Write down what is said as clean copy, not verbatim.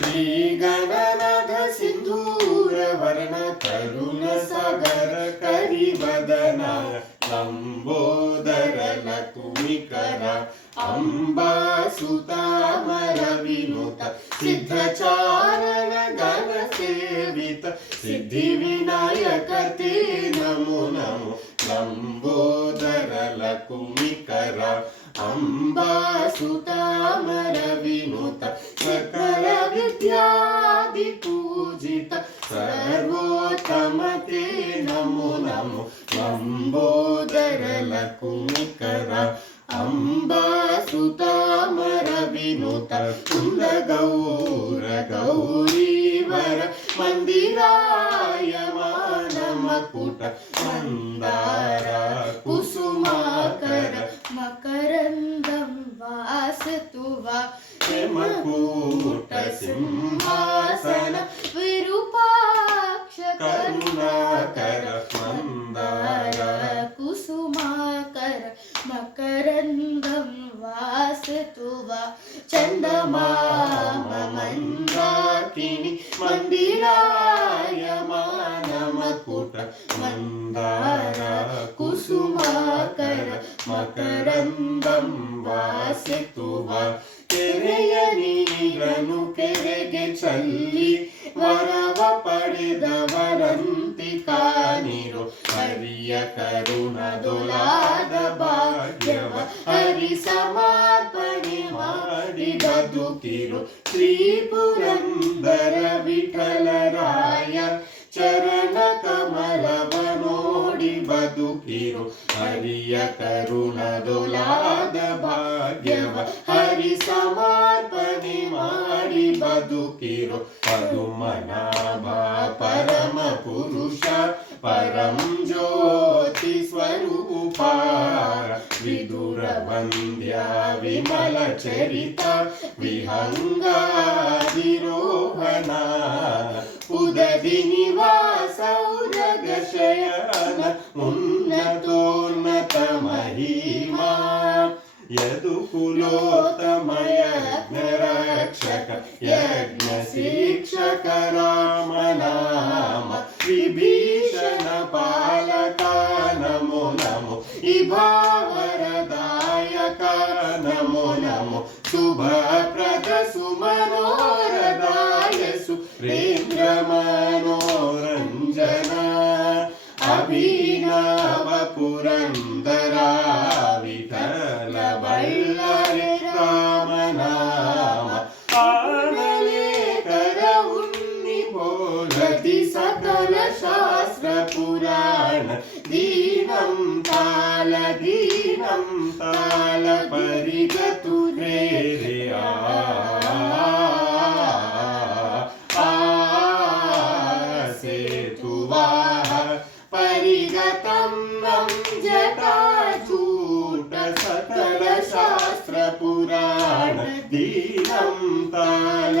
श्रीगणनाथ सिन्धूरवर्ण करुण सागर करिवदना लम्बोदर लकुमिकर अम्बासुतामर विनुत सिद्धचारण गण सेवित सिद्धिविनायक ते नमो नमो लम्बोदर लकुमिकर अम्बासुतामर विनुत सकल विद्यादि पूजित सर्वोत्तम ते नमो नमो लम्बोदर लकुमिकर अम्बासुतामर विनुत कुन्द गौर गौरीवर मन्दिराय मानमकुट मन्दार कुसुमाकर मकरन्दं वासतुवा हेमकूट सिंहासन विरूपाक्ष करुणाकर मन्दार कुसुमाकर मकरन्दं वासतुवा चन्दमामा मन्दाकिनी मन्दिराय मानमकुट मन्दार कुसुमाकर मकरन्दं वासितुवा ಕೆರೆಯ ನೀರನು ಕೆರೆಗೆ ಚಲ್ಲಿ ವರವ ಪಡೆದವರಂತಿ ಕಾನಿರು ಹರಿಯ ಕರುಣದೊಲಾದ ಭಾಗ್ಯವ ಹರಿ ಸಮರ್ಪಣೆ ಮಾಡಿ ಬದುಕಿರು ಶ್ರೀ ಪುರಂದರ ವಿಠಲರಾಯ ಚರಣ ಕಮಲವ ನೋಡಿ ಬದುಕಿರು ಹರಿಯ ಕರುಣದೊಲಾದ ಭಾಗ್ಯವ ಹರಿ ಸಮರ್ಪಣೆ ಮಾಡಿ ಬದುಕಿರು ಪದುಮನಾಭ ಪರಮ ಪುರುಷ ಪರಂ ಜ್ಯೋತಿ ಸ್ವರೂಪ ವಿದುರ ವಂದ್ಯ ವಿಮಲ ಚರಿತ ವಿಹಂಗಾದಿರೋಹಣ ಉದದಿ ನಿವಾಸ ಉದಗ ಶಯನ ಉನ್ನತೋನ್ನತ ಮಹಿಮಾ ಯದುಕುಲೋತ್ತಮ ಯಜ್ಞ ರಕ್ಷಕ ಯಜ್ಞ ಶಿಕ್ಷಕ ರಾಮ ನಾಮ ವಿಭೀಷಣ ಪಾಲಕ ನಮೋ ನಮೋ ಇಭಾವರದಾಯಕ ನಮೋ ನಮೋ ಶುಭಪ್ರದ ಸುಮನೋರದಾಯ ಸುರೇಂದ್ರ ಮನೋರಂಜನ ಅಭಿನವ ಪುರಂದರ ವಿಠಲ ಬಳ್ಳಾರಿ ರಾಮನಾಮ ಆನಲೇಕರ ಉನ್ನಿ ಬೋಧತಿ ಸಕಲ ಶಾಸ್ತ್ರ ಪುರಾಣ ದೀನಂ ತಾಲ ಪರಿಗತು ರೇ ಸೇತುವಾಹ ಪರಿಗತಂ ನಂ ಜಟಾಚೂಟ ಸಕಲ ಶಾಸ್ತ್ರ ಪುರಾಣ ದೀನಂ ತಾಲ